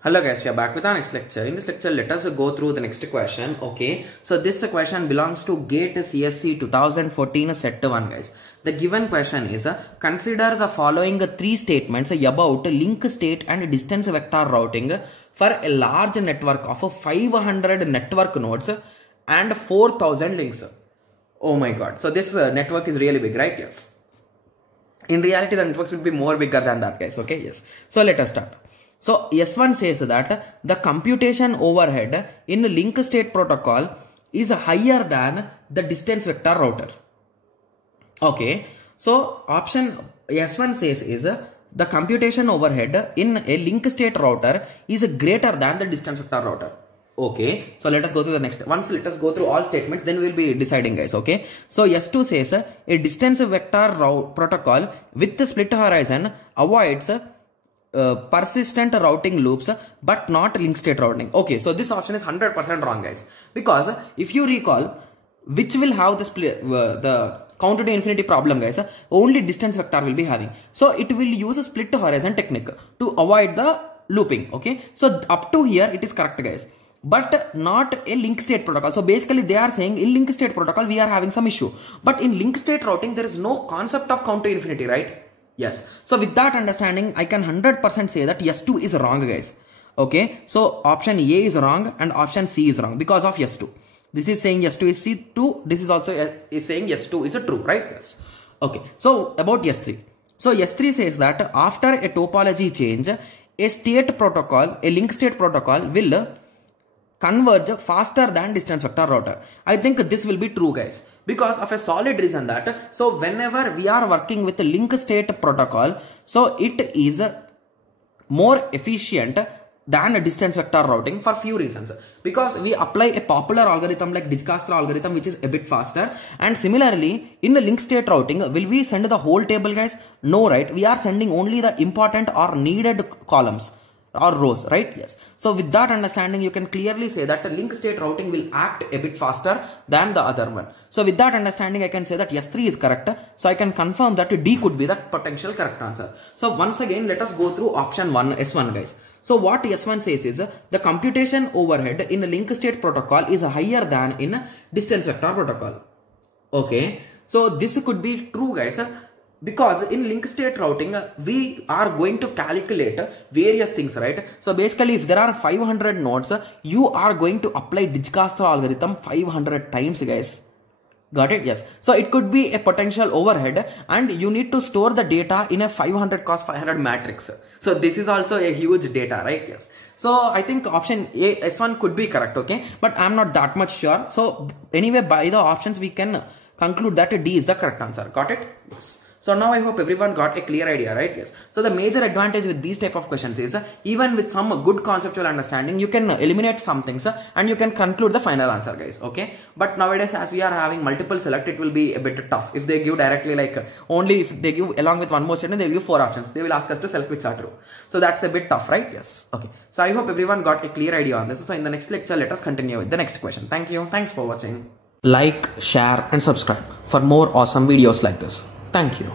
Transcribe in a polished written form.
Hello guys, we are back with our next lecture. In this lecture, let us go through the next question. Okay, so this question belongs to GATE CSC 2014 set 1 guys. The given question is consider the following three statements about link state and distance vector routing for a large network of 500 network nodes and 4000 links. Oh my god, so this network is really big, right? Yes. In reality, the networks will be more bigger than that guys. Okay, yes. So let us start. So S1 says that the computation overhead in link state protocol is higher than the distance vector router. Okay, so option S1 says is the computation overhead in a link state router is greater than the distance vector router. Okay, so let us go to the next. Once let us go through all statements, then we will be deciding guys. Okay, so S2 says a distance vector protocol with the split horizon avoids persistent routing loops but not link state routing. Okay, so this option is 100% wrong guys, because if you recall, which will have the split the counter to infinity problem guys, only distance vector will be having, so it will use a split horizon technique to avoid the looping. Okay, so up to here it is correct guys, but not a link state protocol. So basically they are saying in link state protocol we are having some issue, but in link state routing there is no concept of counter infinity, right? Yes. So with that understanding, I can 100% say that S2 is wrong guys. Okay. So option A is wrong and option C is wrong because of S2. This is saying S2 is C2. This is also is saying S2 is a true, right? Yes. Okay. So about S3. So S3 says that after a topology change, a state protocol, a link state protocol will converge faster than distance vector router. I think this will be true guys, because of a solid reason that, so whenever we are working with a link state protocol, so it is more efficient than a distance vector routing for few reasons. Because we apply a popular algorithm like Dijkastra algorithm, which is a bit faster, and similarly in the link state routing, will we send the whole table guys? No, right? We are sending only the important or needed columns or rows, right? Yes. So with that understanding, you can clearly say that the link state routing will act a bit faster than the other one. So with that understanding, I can say that S3 is correct. So I can confirm that D could be the potential correct answer. So once again, let us go through option 1, S1 guys. So what S1 says is the computation overhead in a link state protocol is higher than in distance vector protocol. Okay. So this could be true guys, because in link state routing we are going to calculate various things, right? So basically if there are 500 nodes, you are going to apply Dijkastra algorithm 500 times guys. Got it? Yes. So it could be a potential overhead, and you need to store the data in a 500 cos 500 matrix. So this is also a huge data, right? Yes. So I think option A, S1 could be correct. Okay, but I'm not that much sure. So anyway, by the options we can conclude that D is the correct answer. Got it? Yes. So now I hope everyone got a clear idea, right? Yes. So the major advantage with these type of questions is even with some good conceptual understanding, you can eliminate some things and you can conclude the final answer guys. Okay. But nowadays as we are having multiple select, it will be a bit tough. If they give directly like only if they give along with one more statement, they will give 4 options. They will ask us to select which are true. So that's a bit tough, right? Yes. Okay. So I hope everyone got a clear idea on this. So in the next lecture, let us continue with the next question. Thank you. Thanks for watching. Like, share and subscribe for more awesome videos like this. Thank you.